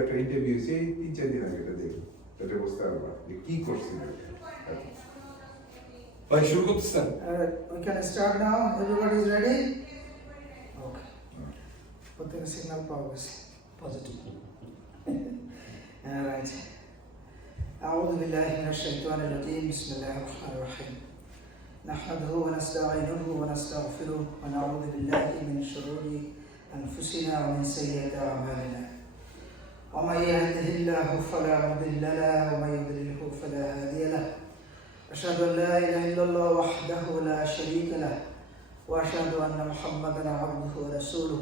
একটা ইন্টারভিউ সেই 3-4 দিন আগে এটা দেখুন, তাহলে বুঝতে পারবা যে কি করছিল। ভাই শুরু করতেছেন? We can start now. Everybody is ready? Okay. প্রত্যেক সিগন্যাল পাওয়া গেছে পজিটিভ। Alright. أعوذ بالله من الشيطان الرجيم. بسم الله الرحمن الرحيم. نحمده ونستعينه ونستغفره ونعوذ بالله من شرور أنفسنا ومن سيئات أعمالنا. ومن يهده الله فلا مضل له ومن يضلله فلا هادي له. أشهد أن لا إله إلا الله وحده لا شريك له وأشهد أن محمدا عبده ورسوله.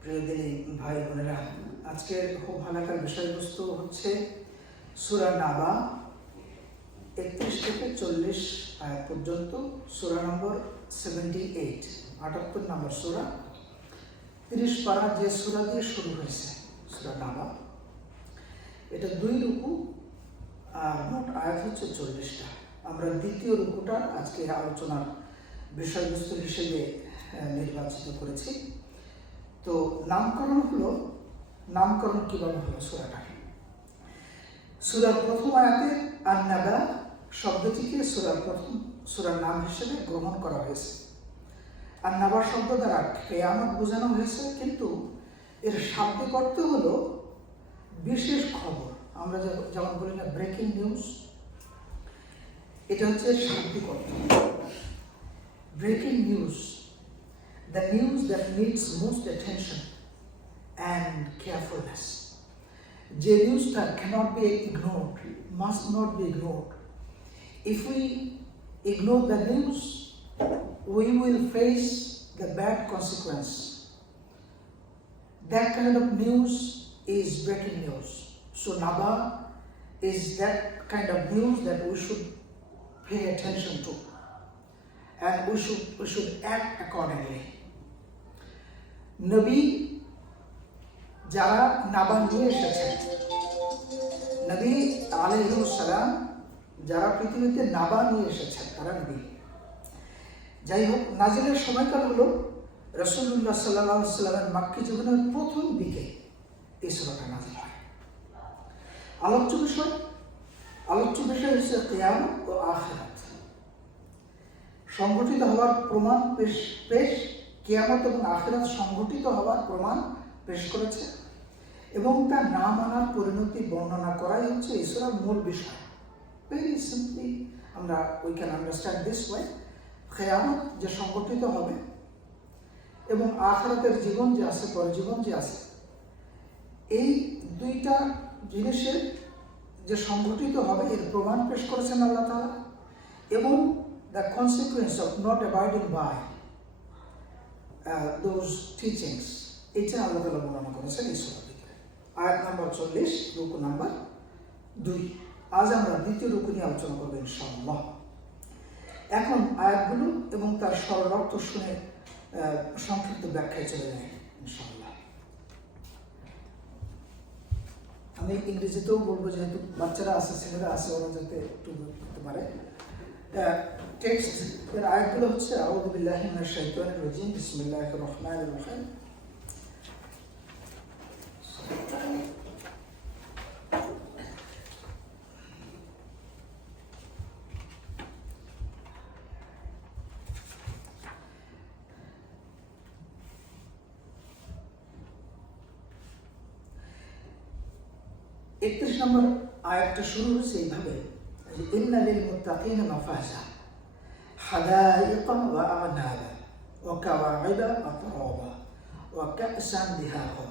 প্রিয় দিনী ভাই বোনেরা, আজকের খুব হালকার বিষয়বস্তু হচ্ছে সূরা নাবা 31 থেকে 40 আয়াত পর্যন্ত, সূরা নম্বর 78, 78 নম্বর সূরা। 30 পারা যে সূরা দিয়ে শুরু হয়েছে সূরা নাবা, এটা 2 রুকু আর মোট আয়াত হচ্ছে 40টা। আমরা দ্বিতীয় রুকুটা আজকে আলোচনার বিষয়বস্তু হিসেবে নির্বাচিত করেছি। তো নামকরণ কিভাবে হলো সূরাটা? সূরার প্রথম আয়াতে আন-নাবা শব্দটিকে সূরার নাম হিসেবে গ্রহণ করা হয়েছে। আন-নাবা শব্দ দ্বারা কিয়ামত বোঝানো হয়েছে, কিন্তু এর শাব্দিক অর্থ হলো বিশেষ খবর। আমরা যেমন বলি না ব্রেকিং নিউজ, এটা হচ্ছে শাব্দিক অর্থ। Breaking news, the news that needs most attention and carefulness. The news that cannot be ignored, must not be ignored. If we ignore the news, we will face the bad consequence. That kind of news is breaking news. So Naba is that kind of news that we should pay attention to, and we should act accordingly. নবী যারা নাবা নিয়ে এসেছেন, নবী আলাইহিস সালাম যারা পৃথিবীতে নাবা নিয়ে এসেছেন তারা নবী। যাই হোক, নাজিলের সময়কাল হলো রাসূলুল্লাহ সাল্লাল্লাহু আলাইহি ওয়াসাল্লামের মক্কি জীবনের প্রথম দিকে এই সূরাটা নাজিল হয়। আলোচ্য বিষয় হচ্ছে কিয়ামত ও আখিরাত। সংগঠিত হওয়ার প্রমাণ পেশ কিয়ামত এবং আখিরাত সংগঠিত হওয়ার প্রমাণ পেশ করেছে, এবং তার না মানার পরিণতি বর্ণনা করাই হচ্ছে এই সূরার মূল বিষয়। Very simply we can understand this way. কিয়ামত যে সংগঠিত হবে এবং আখিরাতের জীবন যে আছে, পরজীবন যে আছে, এই দুইটা জিনিসের যে সংগঠিত হবে এর প্রমাণ পেশ করেছেন আল্লাহ তাআলা, এবং the consequence of not abiding by those teachings, এটা আল্লাহ তাআলা বর্ণনা করেছেন এই সূরার ভিতরে। আয়াত নাম্বার 40, রুকু নাম্বার 2। আজ আমরা দ্বিতীয় রুকু নিয়ে আলোচনা করব ইনশাআল্লাহ। এখন আয়াতগুলো এবং তার সরল অর্থ শুনে সংক্ষিপ্ত ব্যাখ্যায় চলে যাই ইনশাআল্লাহ। আমি ইংরেজিতেও বলবো, যেহেতু বাচ্চারা আছে, ছেলেরা আছে, ওরা যাতে একটু করতে পারে। টেক্সট এর আয়াতগুলো হচ্ছে আউযু বিল্লাহি মিনাশ শাইতানির রাজিম, বিসমিল্লাহির রহমানির রহিম। একত্রিশ নম্বর আয়াতটা শুরু হচ্ছে এইভাবে, ইন্না লিল মুত্তাকিনা মাফাজা হাদাইকা ওয়া আ'নাবা ওয়া কাওয়াইবা আতরাবা ওয়া কা'সান দিহাকা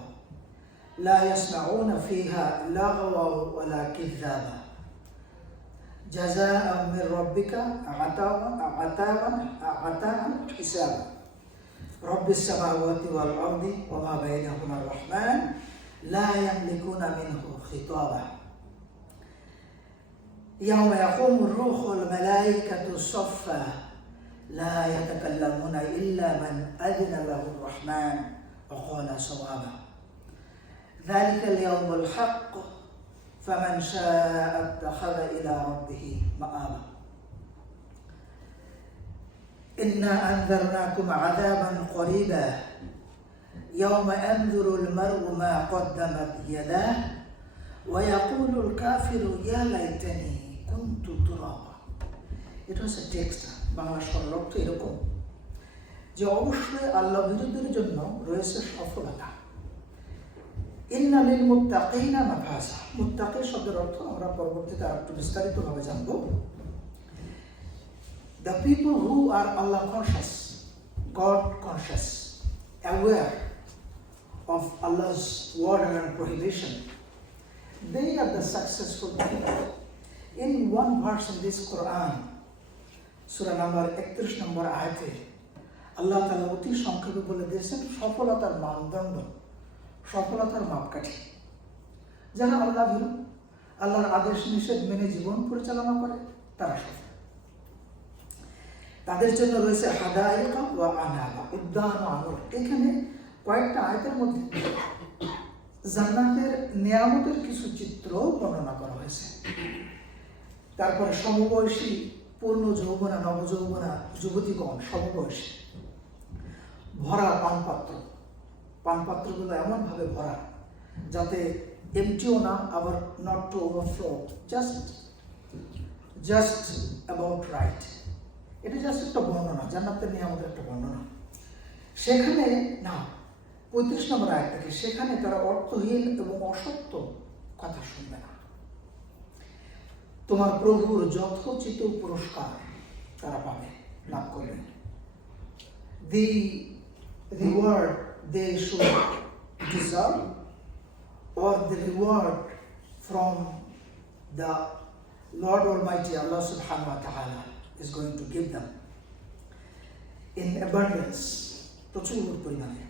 লা ইয়াসমাউনা ফিহা লাগওয়া ওয়ালা কিযাবা জাযাআন মির রাব্বিকা আতাওয়ান হিসাবা রাব্বিস সামাওয়াতি ওয়াল আরদি ওয়া মা বাইনাহুমা আর-রাহমান لا يملكون منه خطابا يوم يقوم الروح والملائكة صفا لا يتكلمون إلا من أذن له الرحمن وقال صوابا ذلك اليوم الحق فمن شاء اتخذ إلى ربه مآبا إنا أنذرناكم عذابا قريبا يوم ينظر المرء ما قدمت يداه ويقول الكافر يا ليتني كنت ترابا। এটা হচ্ছে টেক্সট, বাংলা সরল অর্থ এরকম যে অবশ্যই আল্লাহ বিরোধীদের জন্য রয়েছে সফলতা। ইন্না লিল মুত্তাকিনা মাফাজা, মুত্তাকি শব্দের অর্থ আমরা পরবর্তীতে আরেকটু বিস্তারিতভাবে জানব। The people who are Allah conscious, God conscious, aware of Allah's order and prohibition, they are the successful people. In one verse in this Quran, Surah number 31 নম্বর আয়াতে আল্লাহ তাআলা অতি সংক্ষেপে বলে দিয়েছেন সফলতার মানদণ্ড, সফলতার মাপকাঠি। যারা আল্লাহ ভীরু, আল্লাহর আদেশ নিষেধ মেনে জীবন পরিচালনা করে তারা সফল। তাদের জন্য রয়েছে হাদাইকা ওয়া আনাবা, উদ্যান ও আনর। এখানে কয়েকটা আয়াতের মধ্যে জান্নাতের নিয়ামতের কিছু চিত্র বর্ণনা করা হয়েছে। তারপরে সমবয়সী পূর্ণ যৌবনা, নবযৌবনা যুবতীগণ, সমবয়সী ভরা পানপাত্র, পানপাত্রগুলো এমনভাবে ভরা যাতে এমটিও না, আবার not to overflow, just about right. এটা জাস্ট একটা বর্ণনা, জান্নাতের নিয়ামতের একটা বর্ণনা। সেখানে না 35 নম্বর আয়াত থেকে, সেখানে তারা অর্থহীন এবং অসত্য কথা শুনবে না। তোমার প্রভুর যথোচিত পুরস্কার তারা পাবে, লাভ করবে। The reward they should deserve, or the reward from the Lord Almighty Allah subhanahu wa ta'ala is going to give them in abundance, প্রচুর পরিমাণে।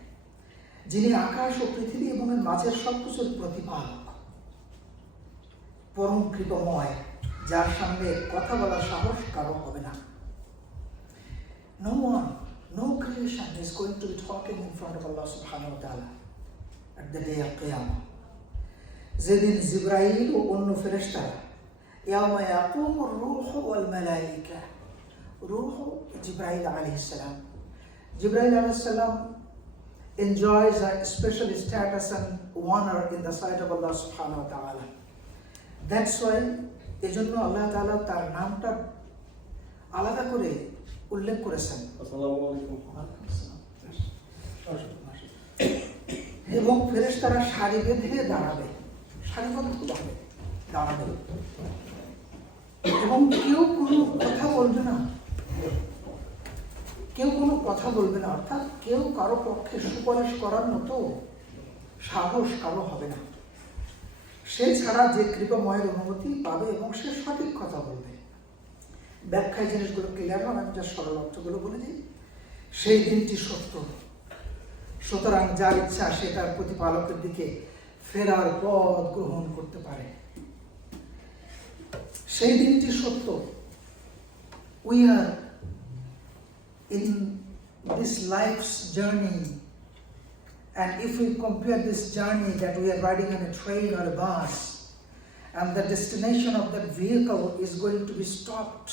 যিনি আকাশ ও পৃথিবী এবং এর মাঝের সবকিছুর প্রতিপালক, পরম কৃপাময়, যার সামনে কথা বলার সাহস কারো হবে না। No one, no creation is going to be talking in front of Allah subhanahu wa ta'ala at the day of Qiyamah. যেদিন জিব্রাইল ও অন্য ফেরেশতারা ইয়াওমা ইয়াকুমুর রূহু ওয়াল মালায়েকা, রূহু জিব্রাইল আলাইহিস সালাম, জিব্রাইল আলাইহিস সালাম enjoys a special status and honor in the sight of Allah subhanahu wa ta'ala. That's why এজন্য আল্লাহ তাআলা তার নামটা আলাদা করে উল্লেখ করেছেন। আসসালামু আলাইকুম। এবং ফেরেশতারা সারি বেঁধে দাঁড়াবে, সারিবদ্ধভাবে দাঁড়াবে, এবং কেউ কোনো কথা বলবে না, কেউ কোনো কথা বলবে না, অর্থাৎ কেউ কারো পক্ষে সুপারিশ করার মতো সাহস কারো হবে না। সে ছাড়া যে কৃপাময়ের অনুমতি পাবে এবং সে সঠিক কথা বলবে। ব্যাখ্যায় জিনিসগুলো ক্লিয়ার হবে, আমি যা সরল অর্থগুলো বলে দিই। সেই দিনটি সত্য, সুতরাং যার ইচ্ছা সে তার প্রতিপালকের দিকে ফেরার পথ গ্রহণ করতে পারে। সেই দিনটি সত্য। We are in this life's journey, and if we compare this journey that we are riding on a train or a bus, and the destination of that vehicle is going to be stopped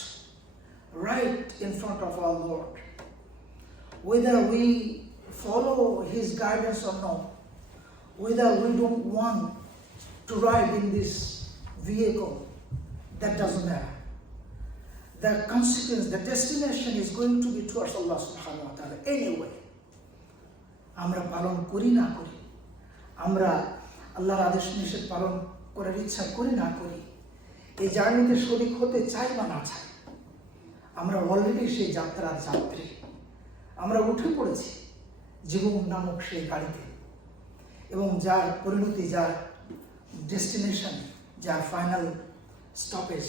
right in front of our Lord, whether we follow His guidance or not, whether we don't want to ride in this vehicle, that doesn't matter. The consequence, the destination is going to be towards Allah subhanahu wa ta'ala anyway. আমরা পালন করি না করি, আমরা আল্লাহর আদেশ নিষেধ পালন করার ইচ্ছা করি না করি, এই জার্নিতে শরীক হতে চাই বা না চাই, আমরা অলরেডি সেই যাত্রার যাত্রী। আমরা উঠে পড়েছি জীবন নামক সেই গাড়িতে, এবং যার পরিণতি, যার ডেস্টিনেশন, যার final stoppage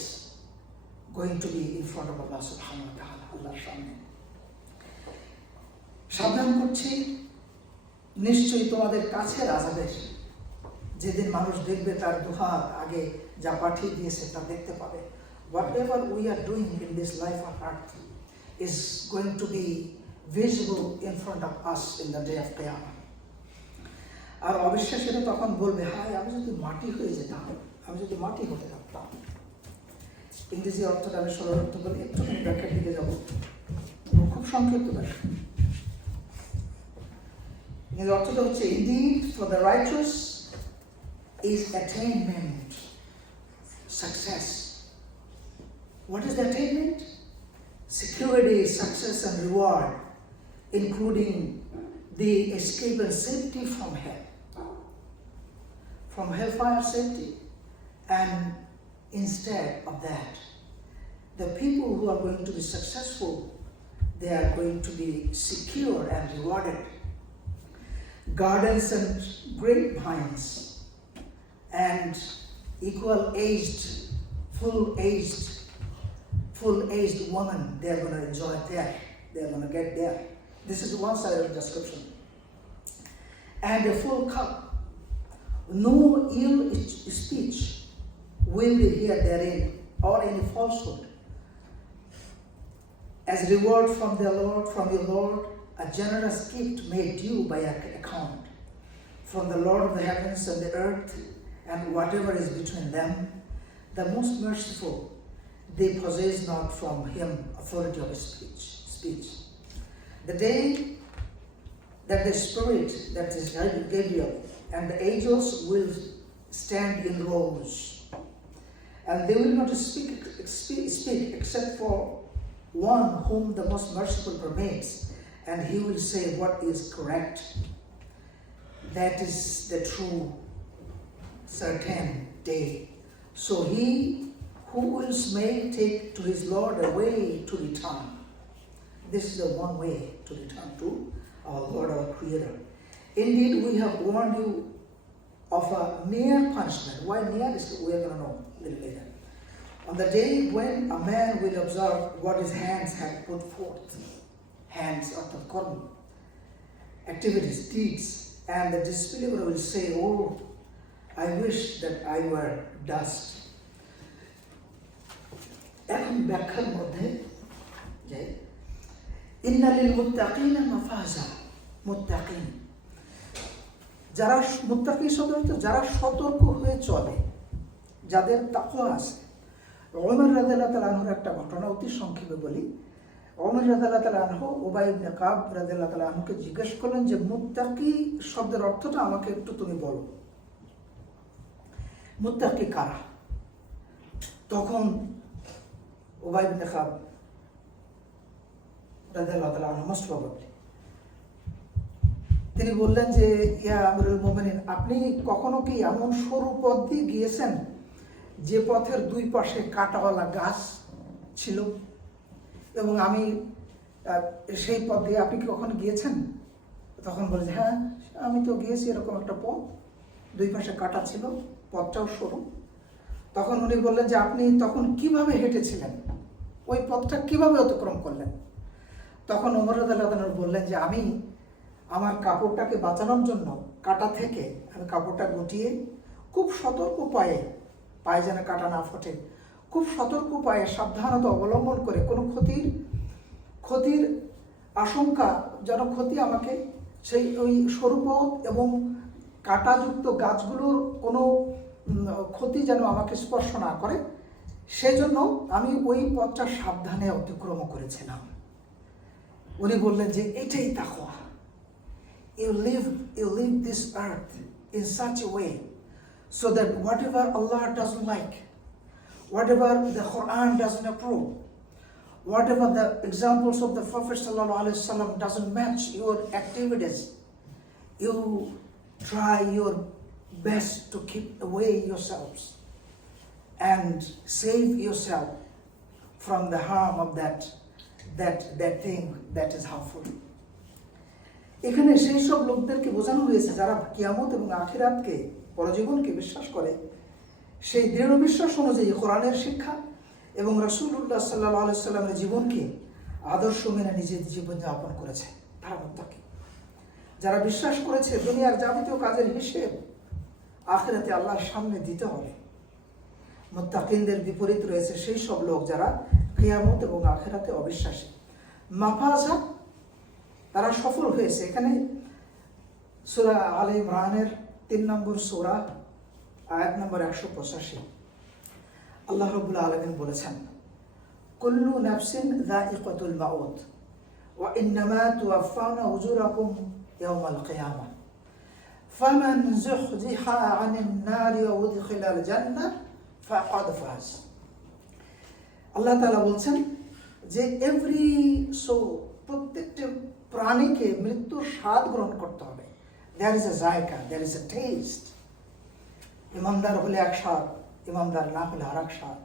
going to be in front of Allah subhanahu wa ta'ala, আল্লাহর সামনে। সাবধান করছি, নিশ্চয়ই তোমাদের কাছে আযাবের, যেদিন মানুষ দেখবে তার দুহাত আগে যা পাঠিয়ে দিয়েছে তা দেখতে পাবে। Whatever we are doing in this life on earth is going to be visible in front of us in the day of Qiyamah. আর অবিশ্বাসীরা তখন বলবে, হায় আমি যদি মাটি হয়ে যেতাম, আমি যদি মাটি হতে থাকতাম। ইংরেজি অর্থটা আমি সরল অর্থ বলি, একটু ব্যাখ্যার দিকে যাব, খুব সংক্ষিপ্ত ব্যাখ্যা। এর অর্থটা হচ্ছে indeed for the righteous is attainment, success. What is the attainment? Security, success and reward, including the escape and safety from hell, from hellfire safety. And instead of that, the people who are going to be successful, they are going to be secure and rewarded. Gardens and grapevines and equal-aged, full-aged woman, they are going to enjoy there. They are going to get there. This is one side of the description. And a full cup. No ill speech will be heard therein, or any falsehood. As reward from your Lord, a generous gift made due by account. From the Lord of the heavens and the earth, and whatever is between them, the most merciful, they possess not from him authority of speech. The day that the Spirit, that is Gabriel, and the angels will stand in rows, and they will not speak except for one whom the most merciful permits, and he will say what is correct. That is the true, certain day. So he who wills may take to his Lord a way to return. This is the one way to return to our Lord, our Creator. Indeed, we have warned you of a near punishment. Why near? We are going to know a little later. On the day when a man will observe what his hands have put forth, hands of the karma, activities, deeds, and the disbeliever will say, oh, I wish that I were dust. এখন ব্যাখ্যার মধ্যে যে ইন্না লিল মুত্তাকিনা মাফাজা, মুত্তাকিন যারা মুত্তাকি শব্দ যারা সতর্ক হয়ে চলে, যাদের তাকওয়া আছে। ওমর রাদিয়াল্লাহু তাআলা আনহুর একটা ঘটনা অতি সংক্ষেপে বলি। ওমর রাদিয়াল্লাহু তাআলা আনহু উবাই ইবনে কাব রাদিয়াল্লাহু তাআলা আনহুকে জিজ্ঞেস করলেন যে মুত্তাকি শব্দের অর্থটা আমাকে একটু তুমি বলো, মুত্তাকি কারা? তখন উবাই ইবনে কাব রাদিয়াল্লাহু তাআলা আনহু মোস্ট প্রবাবলি তিনি বললেন যে ইয়া আমিরুল মুমিনিন, আপনি কখনো কি এমন সরু পথ দিয়ে গিয়েছেন যে পথের দুই পাশে কাঁটাওয়ালা গাছ ছিল, এবং আমি সেই পথ দিয়ে আপনি কি কখনো গিয়েছেন? তখন বলে যে হ্যাঁ, আমি তো গিয়েছি এরকম একটা পথ, দুই পাশে কাঁটা ছিল, পথটাও সরু। তখন উনি বললেন যে আপনি তখন কিভাবে হেঁটেছিলেন, ওই পথটা কিভাবে অতিক্রম করলেন? তখন ওমর রাদিয়াল্লাহু তাআলা বললেন যে আমি আমার কাপড়টাকে বাঁচানোর জন্য কাঁটা থেকে আমি কাপড়টা গুটিয়ে খুব সতর্ক পায়ে যেন কাঁটা না ফোটে, খুব সতর্ক পায়ে সাবধানতা অবলম্বন করে কোনো ক্ষতির আশঙ্কা যেন ক্ষতি আমাকে সেই ওই সরু পথ এবং কাঁটাযুক্ত গাছগুলোর কোনো ক্ষতি যেন আমাকে স্পর্শ না করে, সেজন্য আমি ওই পথটা সাবধানে অতিক্রম করেছিলাম। উনি বললেন যে এটাই তাকওয়া। You live this earth in such a way so that whatever Allah doesn't like, whatever the Quran doesn't approve, whatever the examples of the Prophet ﷺ doesn't match your activities, you try your best to keep away yourselves and save yourself from the harm of that thing that is harmful. এখানে সেই সব লোকদেরকে বোঝানো হয়েছে যারা কিয়ামত এবং আখিরাতকে, পরজীবনকে বিশ্বাস করে, সেই দৃঢ় বিশ্বাস অনুযায়ী কোরআনের শিক্ষা এবং রাসূলুল্লাহ সাল্লাল্লাহু আলাইহি সাল্লামের জীবনকে আদর্শ মেনে নিজের জীবন যাপন করেছে তারা মুত্তাকি। যারা বিশ্বাস করেছে দুনিয়ার যাবতীয় কাজের হিসেব আখিরাতে আল্লাহর সামনে দিতে হবে। মুত্তাকিনদের বিপরীত রয়েছে সেই সব লোক যারা কিয়ামত এবং আখিরাতে অবিশ্বাসী। মাফাজা, তারা সফল হয়েছে। এখানে সূরা আলে ইমরানের 3 নম্বর সূরা আয়াত নম্বর 185 আল্লাহ রাব্বুল আলামিন বলেছেন, কুল্লু নাফসিন যায়িকাতুল মাউত ওয়া ইন্নামা তুওয়াফাউনা উজুরাকুম ইয়াউমাল কিয়ামা। ফামান যুহজিহা আনিন নারি ওয়া উদখিলাল জান্নাহ ফাকাদ ফাজ। আল্লাহ তাআলা বলছেন যে এভরি সোল, প্রত্যেকটি প্রাণীকে মৃত্যুর স্বাদ গ্রহণ করতে হবে। দেয়ার ইজ এ জায়গা, দেয়ার ইজ এ টেস্ট। ইমানদার হলে এক স্বাদ, ইমানদার না হলে আর এক স্বাদ।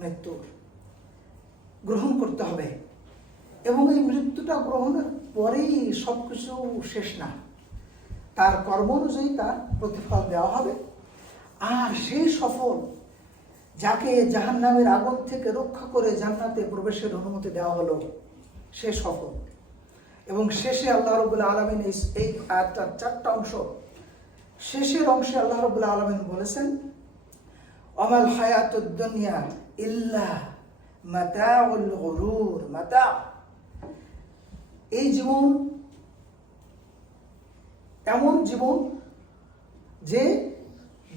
মৃত্যুর গ্রহণ করতে হবে, এবং এই মৃত্যুটা গ্রহণের পরেই সব কিছু শেষ না, তার কর্ম অনুযায়ী তার প্রতিফল দেওয়া হবে। আর সেই সফল যাকে জাহান্নামের আগুন থেকে রক্ষা করে জান্নাতে প্রবেশের অনুমতি দেওয়া হলো, সে সফল। এবং শেষে আল্লাহ রাব্বুল আলামিন এই আয়াতটার 4টা অংশ, শেষের অংশে আল্লাহ রাব্বুল আলামিন বলেছেন, ওয়ামাল হায়াতুদ দুনিয়া ইল্লা মাতাউল গুরুর। মাতা, এই জীবন এমন জীবন যে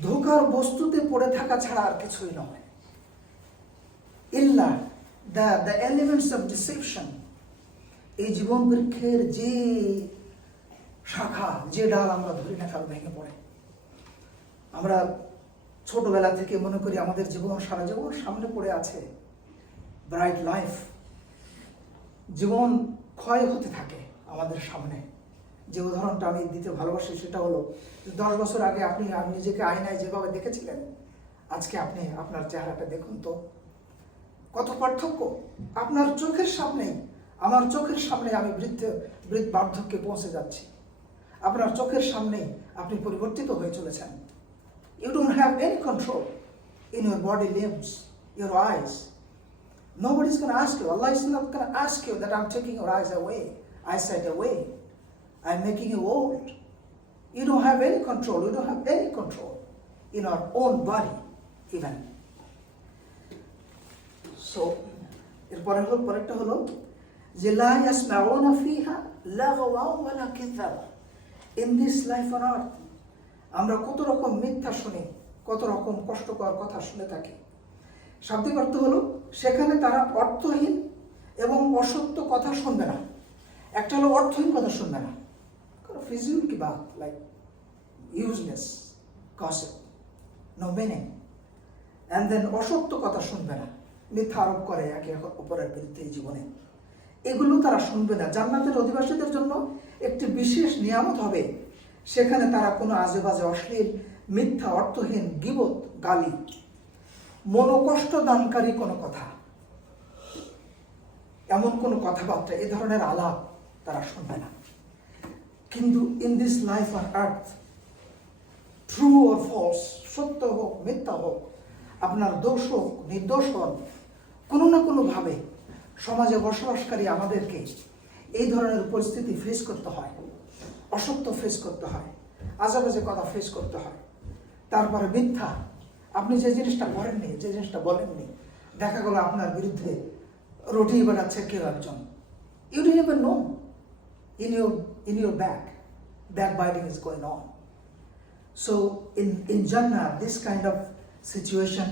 ধোঁকার বস্তুতে পড়ে থাকা ছাড়া আর কিছুই নয়। ইল্লা দ্য এলিমেন্টস অফ ডিসেপশন। এই জীবন বৃক্ষের যে শাখা, যে ডাল আমরা ধরি না কেন ভেঙে পড়ে। আমরা ছোটবেলা থেকে মনে করি আমাদের জীবন সারা জীবন সামনে পড়ে আছে, ব্রাইট লাইফ। জীবন ক্ষয় হতে থাকে আমাদের সামনে। যে উদাহরণটা আমি দিতে ভালোবাসি সেটা হলো, 10 বছর আগে আপনি নিজেকে আয়নায় যেভাবে দেখেছিলেন, আজকে আপনি আপনার চেহারাটা দেখুন তো, কত পার্থক্য। আপনার চোখের সামনেই, আমার চোখের সামনে আমি বার্ধক্যে পৌঁছে যাচ্ছি। আপনার চোখের সামনেই আপনি পরিবর্তিত হয়ে চলেছেন। You don't have any control in your body limbs, your eyes. Nobody's going to ask you. Allah is not going to ask you that I'm taking your eyesight away. I'm making you old. You don't have any control. You don't have any control in our own body even. So, পরেরটা হলো যে লা ইয়াসমাউনা ফিহা লাগওয়া ওয়ালা কিযাবা। In this life on earth, আমরা কত রকম মিথ্যা শুনি, কত রকম কষ্টকর কথা শুনে থাকি। শাব্দিক অর্থ হলো সেখানে তারা অর্থহীন এবং অসত্য কথা শুনবে না। একটা হলো অর্থহীন কথা শুনবে না, ফিজিউল কি বাত, like useless gossip, no meaning. And then অসত্য কথা শুনবে না, মিথ্যা আরোপ করে একে অপরের বিরুদ্ধে এই জীবনে, এগুলো তারা শুনবে না। জান্নাতের অধিবাসীদের জন্য একটি বিশেষ নিয়ামত হবে, সেখানে তারা কোনো আজেবাজে অশ্লীল, মিথ্যা, অর্থহীন, গীবত, গালি, মনোকষ্ট দানকারী কোনো কথা, এমন কোনো কথাবার্তা, এ ধরনের আলাপ তারা শুনবে না। কিন্তু in this life on earth, true or false, সত্য হোক মিথ্যা হোক, আপনার দোষ হোক নির্দোষ হন, কোনো না কোনোভাবে সমাজে বসবাসকারী আমাদেরকে এই ধরনের পরিস্থিতি ফেস করতে হয়। অসত্য ফেস করতে হয়, আজেবাজে কথা ফেস করতে হয়। তারপরে মিথ্যা, আপনি যে জিনিসটা করেননি, যে জিনিসটা বলেননি, দেখা গেল আপনার বিরুদ্ধে রটি বানাচ্ছে কেউ একজন। You don't even know, in your backbiting is going on. So in Jannah, this kind of situation,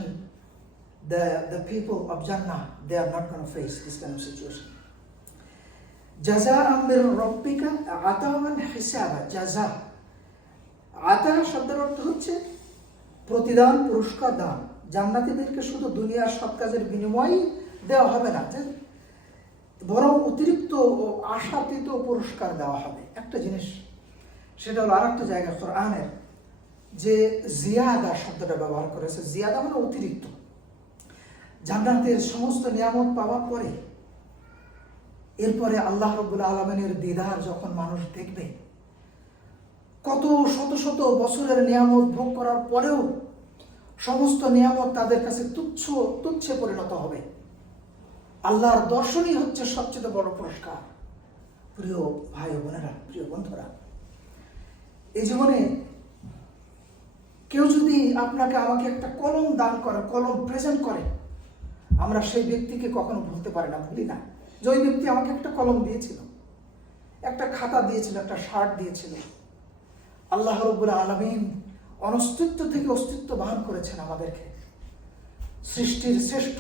the people of Jannah, they are not going to face this kind of situation. জাযাআম মির রাব্বিকা আতাওয়ান হিসাবা। জাযা, আতা শব্দের অর্থ হচ্ছে প্রতিদান, পুরস্কার দান। জান্নাতীদেরকে শুধু দুনিয়ার সৎ কাজের বিনিময়ই দেওয়া হবে না, বরং অতিরিক্ত ও আশাতীত পুরস্কার দেওয়া হবে। একটা জিনিস, সেটা হলো আর একটা জায়গায় কোরআনের যে জিয়াদা শব্দটা ব্যবহার করেছে। জিয়াদা মানে অতিরিক্ত। জান্নাতের সমস্ত নিয়ামত পাওয়ার পরে এরপরে আল্লাহ রাব্বুল আলামিনের দিদার যখন মানুষ দেখবে, কত শত শত বছরের নিয়ামত ভোগ করার পরেও সমস্ত নিয়ামত তাদের কাছে তুচ্ছে পরিণত হবে। আল্লাহর দর্শনই হচ্ছে সবচেয়ে বড় পুরস্কার। প্রিয় ভাই বোনেরা, প্রিয় বন্ধুরা, এই জীবনে কেউ যদি আপনাকে আমাকে একটা কলম দান করে, কলম প্রেজেন্ট করে, আমরা সেই ব্যক্তিকে কখনো ভুলতে পারি না, ভুলি না। যে ওই ব্যক্তি আমাকে একটা কলম দিয়েছিল, একটা খাতা দিয়েছিল, একটা শার্ট দিয়েছিল। আল্লাহ রাব্বুল আলামিন অনস্তিত্ব থেকে অস্তিত্ববান করেছেন আমাদেরকে, সৃষ্টির শ্রেষ্ঠ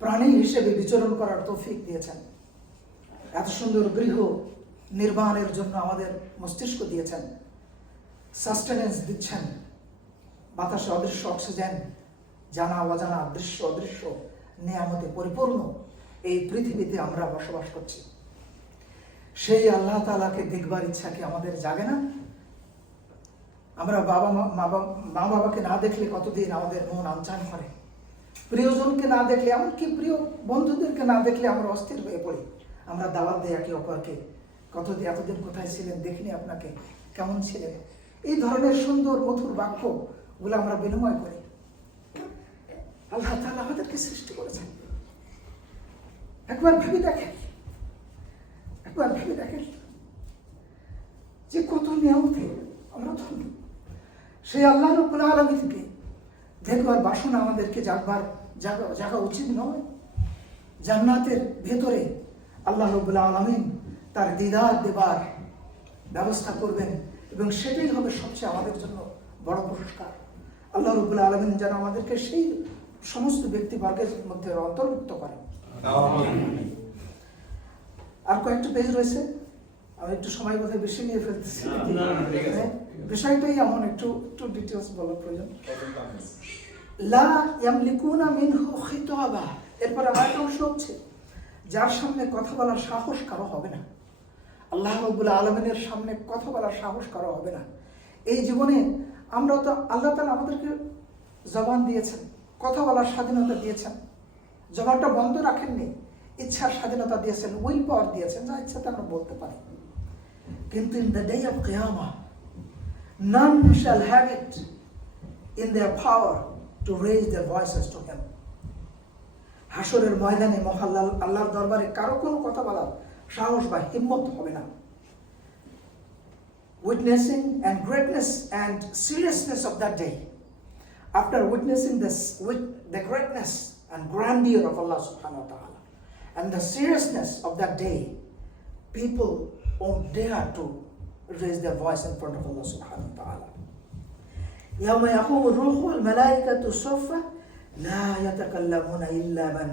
প্রাণী হিসেবে বিচরণ করার তৌফিক দিয়েছেন। এত সুন্দর গৃহ, নির্মাণের জন্য আমাদের মস্তিষ্ক দিয়েছেন, সাস্টেনেন্স দিচ্ছেন, বাতাসে অদৃশ্য অক্সিজেন, জানা অজানা দৃশ্য অদৃশ্য নিয়ামতে পরিপূর্ণ এই পৃথিবীতে আমরা বসবাস করছি। সেই আল্লাহ তাআলাকে দেখবার ইচ্ছা কি আমাদের জাগে না? আমরা মা বাবাকে না দেখলে কতদিন আমাদের মন আনচান করে, প্রিয়জনকে না দেখলে, এমনকি প্রিয় বন্ধুদেরকে না দেখলে আমরা অস্থির হয়ে পড়ি। আমরা দাওয়াত দিই একে অপরকে, কতদিন এতদিন কোথায় ছিলেন, দেখিনি আপনাকে, কেমন ছিলেন, এই ধরনের সুন্দর মধুর বাক্যগুলো আমরা বিনিময় করি। আল্লাহ তাআলা আমাদেরকে সৃষ্টি করেছেন। একবার ভেবে দেখেন যে কত নিয়ামতে আমরা ধন্য। সেই আল্লাহ রাব্বুল আলামিনকে দেখবার বাসনা আমাদেরকে জাগা উচিত নয়? জান্নাতের ভেতরে আল্লাহ রাব্বুল আলামিন তার দিদার দেবার ব্যবস্থা করবেন এবং সেটাই হবে সবচেয়ে আমাদের জন্য বড় পুরস্কার। আল্লাহ রাব্বুল আলামিন যেন আমাদেরকে সেই সমস্ত ব্যক্তিবর্গের মধ্যে অন্তর্ভুক্ত করেন। আর কয়েকটা পেজ রয়েছে, আমি একটু সময় বোধহয় বেশি নিয়ে ফেলতেছি, বিষয়টাই এমন, একটু ডিটেলস বলার প্রয়োজন। লা ইয়ামলিকুনা মিনহু খিতাবা, এরপর আরেকটা অংশ হচ্ছে যার সামনে কথা বলার সাহস কারো হবে না। আল্লাহ রাব্বুল আলামিনের সামনে কথা বলার সাহস কারো হবে না। এই জীবনে আমরা তো আল্লাহ তাআলা আমাদেরকে জবান দিয়েছেন, কথা বলার স্বাধীনতা দিয়েছেন, জবানটা বন্ধ রাখেননি, ইচ্ছার স্বাধীনতা দিয়েছেন, উইল পাওয়ার দিয়েছেন, যা ইচ্ছাতে আমরা বলতে পারি। কিন্তু ইন দ্য ডে অফ কিয়ামা none shall have it in their power to raise their voices to him. হাসরের ময়দানে মহাল্লাল আল্লাহর দরবারে কারো কোনো কথা বলার সাহস বা হিম্মত হবে না। Witnessing and greatness and seriousness of that day, after witnessing this with the greatness and grandeur of Allah subhanahu wa ta'ala and the seriousness of that day, people won't dare to raise their voice in front of Allah subhanahu wa ta'ala. يوم يقوم الروح والملائكة صفا لا يتكلمون إلا من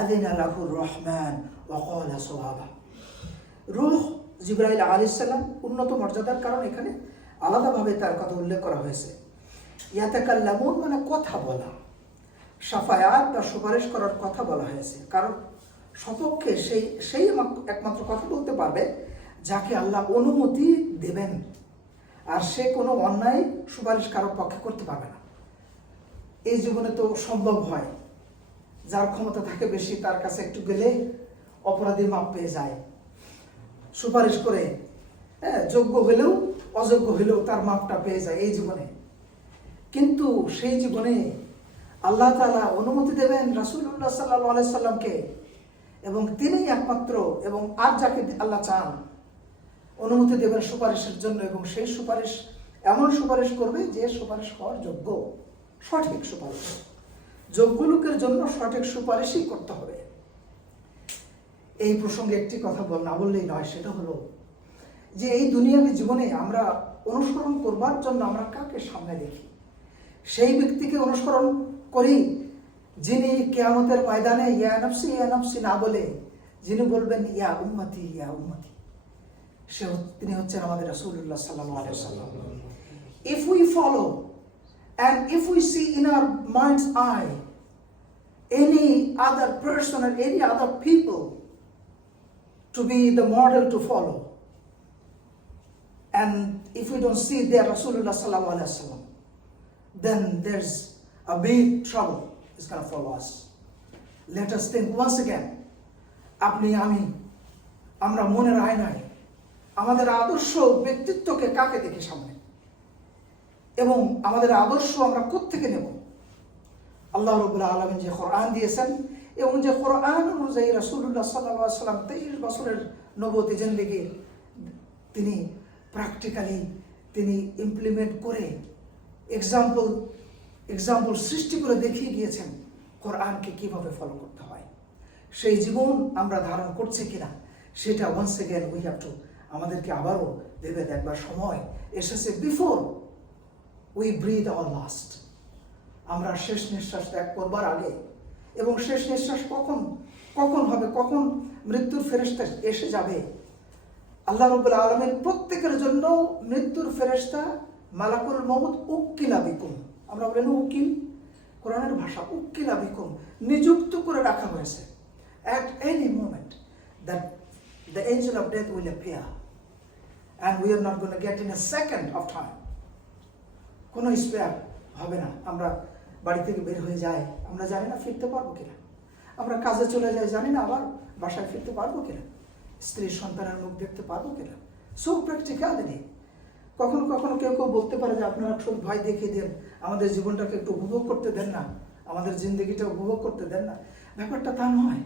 أذن له الرحمن وقال صوابا. রূহ জিবরাইল আলাইহিস সালাম উন্নত মর্যাদার কারণ এখানে আলাদাভাবে তার কথা উল্লেখ করা হয়েছে। ইয়াতাকাল্লামুন মানে কথা বলা, শাফায়াত বা সুপারিশ করার কথা বলা হয়েছে, কারণ সপক্ষে সেই একমাত্র কথা বলতে পারবে যাকে আল্লাহ অনুমতি দেবেন, আর সে কোনো অন্যায় সুপারিশ কারোর পক্ষে করতে পারবে না। এই জীবনে তো সম্ভব হয়, যার ক্ষমতা থাকে বেশি তার কাছে একটু গেলে অপরাধী মাপ পেয়ে যায়, সুপারিশ করে যোগ্য হলেও অযোগ্য হলেও তার মাপটা পেয়ে যায় এই জীবনে। কিন্তু সেই জীবনে আল্লাহ তাআলা অনুমতি দেবেন রাসূলুল্লাহ সাল্লাল্লাহু আলাইহি সাল্লামকে, এবং তিনি একমাত্র, এবং আর যাকে আল্লাহ চান অনুমতি দেবেন সুপারিশের জন্য, এবং সেই সুপারিশ এমন সুপারিশ করবে যে সুপারিশ হওয়ার যোগ্য, সঠিক সুপারিশ। যোগ্য লোকের জন্য সঠিক সুপারিশই করতে হবে। এই প্রসঙ্গে একটি কথা না বললেই নয়, সেটা হলো যে এই দুনিয়াবী জীবনে আমরা অনুসরণ করবার জন্য আমরা কাকে সামনে দেখি? সেই ব্যক্তিকে অনুসরণ করি যিনি কিয়ামতের ময়দানে ইয়া নফসি না বলে যিনি বলবেন ইয়া উম্মতি ইয়া উম্মতি, তিনি হচ্ছেন আমাদের রাসূলুল্লাহ সাল্লাল্লাহু আলাইহি ওয়াসাল্লাম। If we follow and if we see in our mind's eye any other person or any other people to be the model to follow, and if we don't see their Rasulullah sallallahu alaihi wasallam, then there's a big trouble is going to follow us. Let us think once again. আপনি আমি আমরা মনের আয়নায় আমাদের আদর্শ ব্যক্তিত্বকে কাকে দেখি সামনে, এবং আমাদের আদর্শ আমরা কোত্থেকে নেব? আল্লাহ রাব্বুল আলামিন যে কোরআন দিয়েছেন, এবং যে কোরআন অনুযায়ী রাসূলুল্লাহ সাল্লাল্লাহু আলাইহি ওয়াসাল্লাম 23 বছরের নবুয়তি জিন্দেগি তিনি প্র্যাকটিক্যালি তিনি ইমপ্লিমেন্ট করে এক্সাম্পল সৃষ্টি করে দেখিয়ে গিয়েছেন কোরআনকে কিভাবে ফলো করতে হয়। সেই জীবন আমরা ধারণ করছে কিনা সেটা once again we have to, আমাদেরকে আবারও ভেবে দেখবার সময় এসেছে, before we breathe our last. আমরা শেষ নিঃশ্বাস ত্যাগ করবার আগে, এবং শেষ নিঃশ্বাস কখন হবে, কখন মৃত্যুর ফেরেশতা এসে যাবে, আল্লাহ রাব্বুল আলামিন প্রত্যেকের জন্য মৃত্যুর ফেরেশতা মালাকুল মউত উকিলা বিকুম, আমরা বলি না উকিল, কোরআনের ভাষা উকিলা বিকুম, নিযুক্ত করে রাখা হয়েছে। At any moment that the angel of death will appear and we are not going to get in a second of time. কোনো স্পেয়ার হবে না। আমরা বাড়ি থেকে বের হয়ে যাই, আমরা জানি না ফিরতে পারবো কিনা, আমরা কাজে চলে যাই জানি না আবার বাসায় ফিরতে পারবো কিনা, স্ত্রী সন্তানের মুখ দেখতে পারবো কিনা। সো প্র্যাকটিক্যালি কখনো কখনো কেউ কেউ বলতে পারে যে আপনারা একটু ভয় দেখিয়ে দেন, আমাদের জীবনটাকে একটু উপভোগ করতে দেন না, আমাদের জিন্দগিটা উপভোগ করতে দেন না। ব্যাপারটা তা নয়,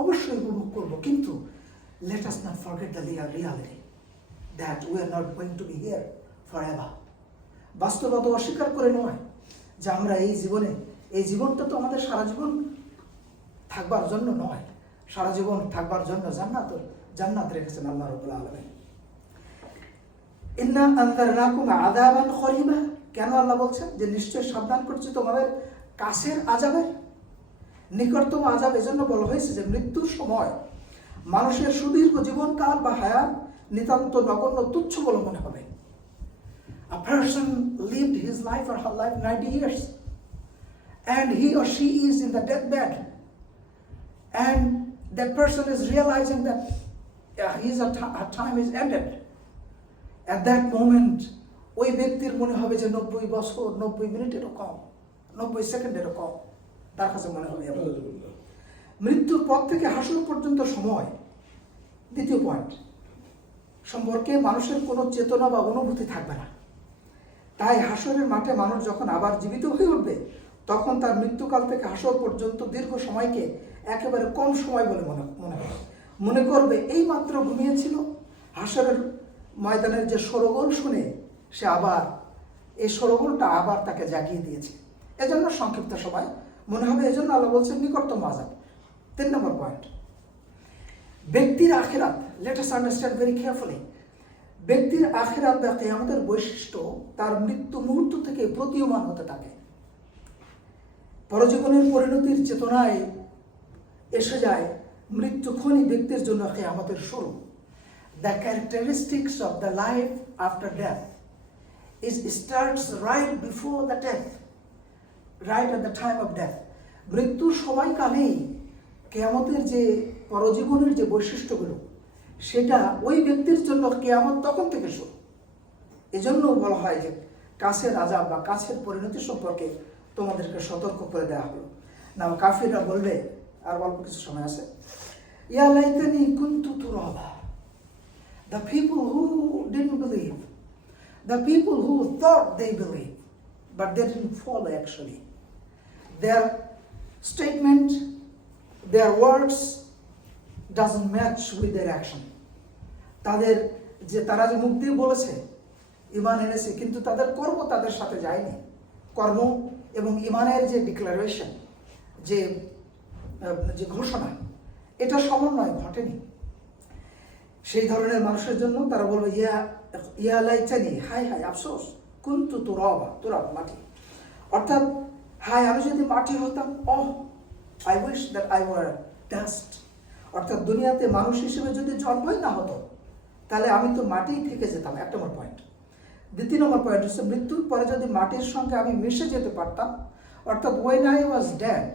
অবশ্যই উপভোগ করবো, কিন্তু let us not forget the reality that we are not going to be here forever. বাস্তবতা অস্বীকার করে নয় যে আমরা এই জীবনটা তো আমাদের সারা জীবন থাকবার জন্য নয়, সারা জীবন থাকবার জন্য জান্নাত রেখেছেন আল্লাহ রাব্বুল আলামিন। ইন্না আনযারনাকুম আযাবান করিবা, কেন আল্লাহ বলছেন যে নিশ্চয় সাবধান করছি তোমাদের কাছের আযাবের, নিকটতম আযাব। এজন্য বলা হয়েছে যে মৃত্যুর সময় মানুষের সুদীর্ঘ জীবনকাল বা হায়াত নিতান্ত নগণ্য তুচ্ছ বলে মনে হবে। A person lived his life or her life 90 years and he or she is in the deathbed and that person is realizing that her time is ended. At that moment ওই ব্যক্তির মনে হবে যে 90 বছর 90 মিনিটেরও কম, 90 সেকেন্ডেরও কম তার কাছে মনে হবে। মৃত্যুর পর থেকে হাসর পর্যন্ত সময়, দ্বিতীয় পয়েন্ট, সম্পর্কে মানুষের কোনো চেতনা বা অনুভূতি থাকবে না। তাই হাসরের মাঠে মানুষ যখন আবার জীবিত হয়ে উঠবে তখন তার মৃত্যুকাল থেকে হাসর পর্যন্ত দীর্ঘ সময়কে একেবারে কম সময় বলে মনে করবে এই মাত্র ঘুমিয়েছিল। হাসরের ময়দানের যে সরগোল শুনে সে আবার এই সরগোলটা আবার তাকে জাগিয়ে দিয়েছে, এজন্য সংক্ষিপ্ত সময় মনে হবে। এজন্য আল্লাহ বলছেন নিকটতম আযাব। 3 নম্বর পয়েন্ট, ব্যক্তির আখিরাত। Let us understand very carefully. ব্যক্তির আখিরাত বা কিয়ামতের বৈশিষ্ট্য তার মৃত্যু মুহূর্ত থেকে প্রতীয়মান হতে থাকে। পরজীবনের পরিণতির চেতনায় এসে যায় মৃত্যুক্ষণই ব্যক্তির জন্য কিয়ামতের শুরু। The characteristics of the life after death starts right before the death, right at the time of death. মৃত্যুর সময়কালেই কিয়ামতের যে পরজীবনের যে বৈশিষ্ট্যগুলো সেটা ওই ব্যক্তির জন্য কিয়ামত তখন থেকে শুরু। এজন্য বলা হয় যে কাছের আযাব বা কাছের পরিণতি সম্পর্কে তোমাদেরকে সতর্ক করে দেওয়া হলো। না কাফিররা বলবে, আর অল্প কিছু সময় আছে, ইয়া লাইতানি কুনতু তুরাবা। The people who didn't believe, the people who thought they believed, but they didn't follow actually. Their statement, their words doesn't match with their action. তারা যে মুখ দিয়ে বলেছে ঈমান এনেছে, কিন্তু তাদের কর্ম তাদের সাথে যায়নি। কর্ম এবং ঈমানের যে ডিক্লারেশন, যে ঘোষণা, এটা সমন্বয় ঘটেনি। সেই ধরনের মানুষের জন্য তারা বলবে ইয়া লাইতানি, হাই হাই আফসোস, কুনতু তুরাবা, মাটি, অর্থাৎ হাই আমি যদি মাটি হতাম, I wish that I were dust, অর্থাৎ দুনিয়াতে মানুষ হিসেবে যদি জন্মই না হতো তাহলে আমি তো মাটিই থেকে যেতাম। 1 নম্বর পয়েন্ট। 2 নম্বর পয়েন্ট হচ্ছে মৃত্যুর পরে যদি মাটির সঙ্গে আমি মিশে যেতে পারতাম, অর্থাৎ when I was dead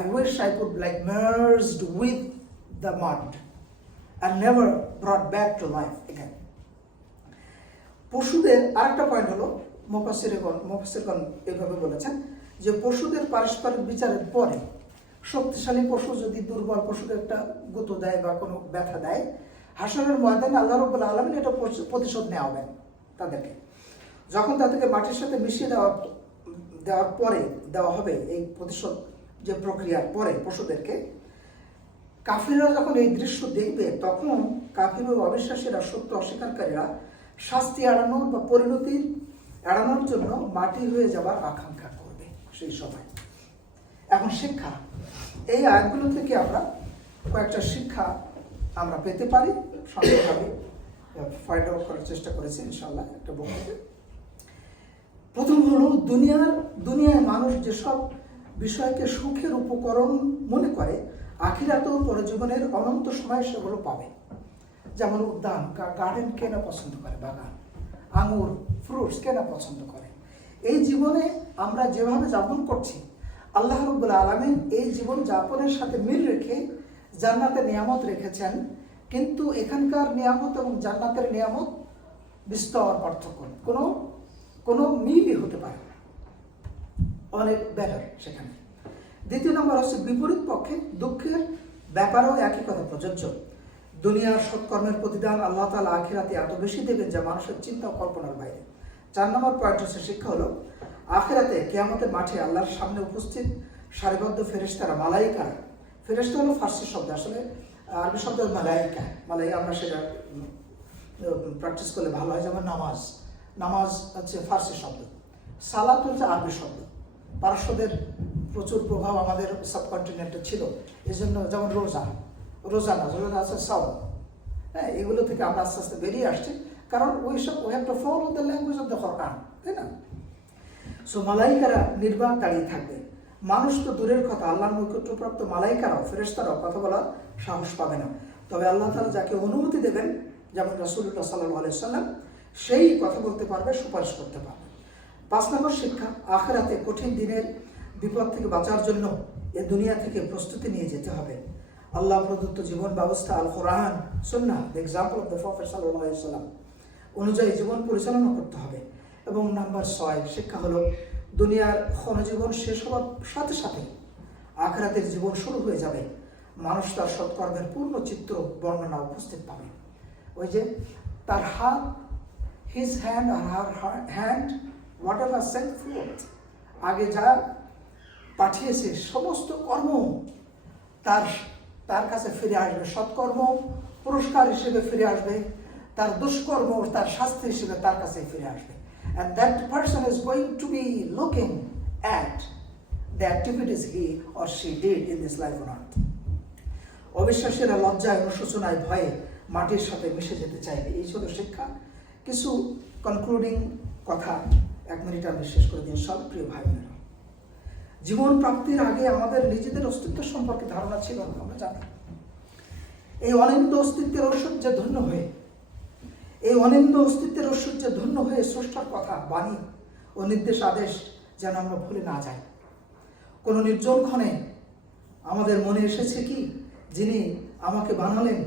I wish I could like merged with the mud and never brought back to life again. পশুদের আরেকটা পয়েন্ট হলো, মুফাসসিরগণ এভাবে বলেছেন যে পশুদের পারস্পরিক বিচারের পরে শক্তিশালী পশু যদি দুর্বল পশুকে একটা গুঁতো দেয় বা কোনো ব্যথা দেয়, হাসরের ময়দানে আল্লাহ রাব্বুল আলামিন এটা প্রতিশোধ নেওয়াবেন তাদেরকে। যখন তাদেরকে মাটির সাথে মিশিয়ে দেওয়ার পরে দেওয়া হবে এই প্রতিশোধ যে প্রক্রিয়ার পরে পশুদেরকে, কাফিররা যখন এই দৃশ্য দেখবে তখন কাফির ও অবিশ্বাসীরা, সত্য অস্বীকারীরা শাস্তি এড়ানোর বা পরিণতি এড়ানোর জন্য মাটি হয়ে যাবার আকাঙ্ক্ষা করবে সেই সময়। এখন শিক্ষা, এই আয়াতগুলো থেকে আমরা কয়েকটা শিক্ষা আমরা পেতে পারি, সংক্ষেপভাবে ফাইন্ড আউট করার চেষ্টা করেছি ইনশাআল্লাহ একটা বক্তব্যে। প্রথম হলো দুনিয়ায় মানুষ যেসব বিষয়কে সুখের উপকরণ মনে করে, আখিরাতেও পরজীবনের অনন্ত সময় সেগুলো পাবে। যেমন উদ্যান, গার্ডেন কে না পছন্দ করে, বাগান, আঙুর, ফ্রুটস কে না পছন্দ করে। এই জীবনে আমরা যেভাবে যাপন করছি, আল্লাহ রাব্বুল আলামিন এই জীবন যাপনের সাথে মিল রেখে জান্নাতের নিয়ামত রেখেছেন, কিন্তু এখানকার নিয়ামত এবং জান্নাতের নিয়ামত বিস্তর পার্থক্য, কোনো মিলই হতে পারে না, অনেক বেটার সেখানে। দ্বিতীয় নম্বর হচ্ছে বিপরীত পক্ষে দুঃখের ব্যাপারেও একই কথা প্রযোজ্য। দুনিয়ার সৎকর্মের প্রতিদান আল্লাহ তাআলা আখিরাতে এত বেশি দেবেন যা মানুষের চিন্তা ও কল্পনার বাইরে। 4 নম্বর পয়েন্ট হচ্ছে শিক্ষা হলো আখিরাতে কিয়ামতের মাঠে আল্লাহর সামনে উপস্থিত সারিবদ্ধ ফেরেশতারা, মালাইকারা, ফেরেশতা হলো ফার্সি শব্দ, আসলে আরবি শব্দ মালাইকা, আমরা সেটা প্র্যাকটিস করলে ভালো হয়। যেমন নামাজ হচ্ছে ফার্সি শব্দ, সালাত হচ্ছে আরবি শব্দ। পারস্যদের প্রচুর প্রভাব আমাদের সাবকন্টিনেন্টে ছিল, এই জন্য যেমন রোজা আছে সাওম, হ্যাঁ, এগুলো থেকে আমরা আস্তে আস্তে বেরিয়ে আসছি, কারণ we have to follow the language of the Quran, তাই না? সো মালাইকারা নির্বাক দাঁড়িয়ে থাকবে। মানুষ তো দূরের কথা, আল্লাহর নৈকট্যপ্রাপ্ত মালাইকারাও, ফেরেশতারাও কথা বলার সাহস পাবে না। তবে আল্লাহ তাআলা যাকে অনুমতি দেবেন, যেমন রাসূলুল্লাহ সাল্লাল্লাহু আলাইহি ওয়াসাল্লাম, সেই কথা বলতে পারবে, সুপারিশ করতে পারবে। 5 নম্বর শিক্ষা, আখিরাতে কঠিন দিনের বিপদ থেকে বাঁচার জন্য এ দুনিয়া থেকে প্রস্তুতি নিয়ে যেতে হবে। আল্লাহ প্রদত্ত জীবন ব্যবস্থা আল কোরআন সুন্নাহ, the example of the prophet সাল্লাল্লাহু আলাইহি ওয়াসাল্লাম অনুযায়ী জীবন পরিচালনা করতে হবে। এবং নাম্বার 6 শিক্ষা হলো দুনিয়ার ক্ষণজীবন শেষ হওয়ার সাথে সাথে আখিরাতের জীবন শুরু হয়ে যাবে। মানুষ তার সৎকর্মের পূর্ণ চিত্র বর্ণনা উপস্থিত পাবে। ওই যে তার হাত, হিজ হ্যান্ড আর her hand, whatever sent forth, আগে যা পাঠিয়েছে সমস্ত কর্ম তার কাছে ফিরে আসবে, সৎকর্ম পুরস্কার হিসেবে ফিরে আসবে, তার দুষ্কর্ম তার শাস্তি হিসেবে তার কাছে ফিরে আসবে। And that person is going to be looking at the activities he or she did in this life on earth. অবিশ্বাসীরা লজ্জায়, অনুশোচনায়, ভয়ে মাটির সাথে মিশে যেতে চাইবে। এই ছিল শিক্ষা। কিছু কনক্লুডিং কথা 1 মিনিট আমি শেষ করে দিন। সব প্রিয় ভাই বোনেরা, জীবন প্রাপ্তির আগে আমাদের নিজেদের অস্তিত্ব সম্পর্কে ধারণা ছিল না, আমরা জানি। এই অনিন্দ্য অস্তিত্বের ঐশ্বর্যে ধন্য হয়ে, স্রষ্টার কথা, বাণী ও নির্দেশ আদেশ যেন আমরা ভুলে না যাই। কোনো নির্জন ক্ষণে আমাদের মনে এসেছে কি, যিনি আমাকে বানালেন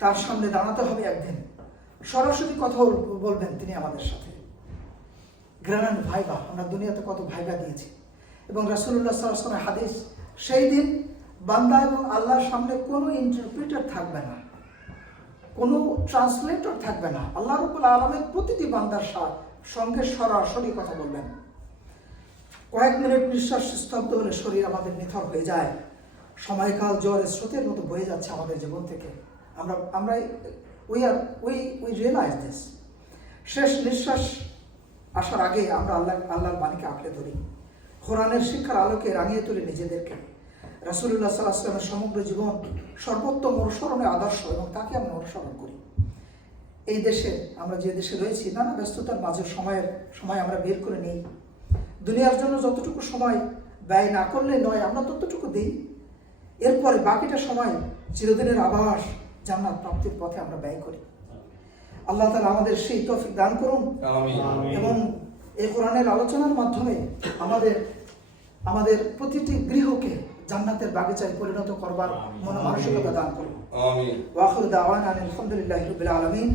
তার সামনে দাঁড়াতে হবে একদিন, সরাসরি কথা বলবেন তিনি আমাদের সাথে। গ্র্যান্ড ভাইবা, আমরা দুনিয়াতে কত ভাইবা দিয়েছি। এবং রাসূলুল্লাহ সাল্লাল্লাহু আলাইহি ওয়াসাল্লামের হাদিস, সেই দিন বান্দা এবং আল্লাহর সামনে কোনো ইন্টারপ্রিটার থাকবে না, কোনো ট্রান্সলেটর থাকবে না। আল্লাহ রাব্বুল আলামিন প্রতিটি বান্দার সঙ্গে সরাসরি কথা বলবেন। কয়েক মিনিট নিঃশ্বাস স্তব্ধ হলে শরীর আমাদের নিথর হয়ে যায়, সময়কাল জোয়ারের স্রোতের মতো বয়ে যাচ্ছে আমাদের জীবন থেকে। আমরা উই রিয়েলাইজ দিস। শেষ নিঃশ্বাস আসার আগে আমরা আল্লাহর বাণীকে আঁকড়ে ধরি, কোরআনের শিক্ষার আলোকে রাঙিয়ে তুলি নিজেদেরকে। রাসূলুল্লাহ সাল্লাল্লাহু আলাইহি ওয়াসাল্লামের সমগ্র জীবন সর্বোত্তম অনুসরণের আদর্শ, এবং তাকে আমরা অনুসরণ করি। এই দেশে, আমরা যে দেশে রয়েছি, নানা ব্যস্ততার মাঝে সময় আমরা বের করে নিই। দুনিয়ার জন্য যতটুকু সময় ব্যয় না করলে নয়, আমরা ততটুকু দিই। এরপরে বাকিটা সময় চিরদিনের আবাস জান্নাত প্রাপ্তির পথে আমরা ব্যয় করি। আল্লাহ তাআলা আমাদের সেই তৌফিক দান করুন, এবং এই কোরআনের আলোচনার মাধ্যমে আমাদের প্রতিটি গৃহকে জান্নাতের বাগিচায় পরিণত করবার মনোমানসিকতা দান করুন। আমিন। ওয়া আখিরু দাওয়ানা আলহামদুলিল্লাহি রাব্বিল আলামিন।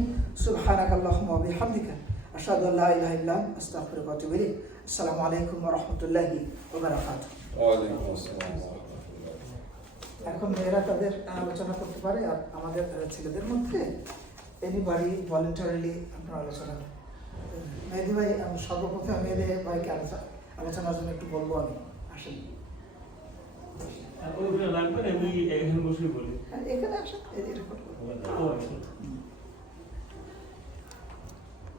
সুবহানাকাল্লাহুম্মা ওয়া বিহামদিকা আশহাদু আল্লা ইলাহা ইল্লা আনতা আস্তাগফিরুকা ওয়া আতুবু ইলাইক। আসসালামু আলাইকুম ওয়া রাহমাতুল্লাহি ওয়া বারাকাতুহু। ওয়া আলাইকুম আসসালাম। এখন মেয়েরা তাদের আলোচনা করতে পারে, আর আমাদের ছেলেদের মধ্যে এনিবডি ভলান্টারিলি আপনারা আলোচনা। মেহেদি ভাই, আমি সর্বপ্রথম মেয়েদের ভাইকে আলোচনার জন্য একটু বলবো। আমি আসেন, এখানে আসেন,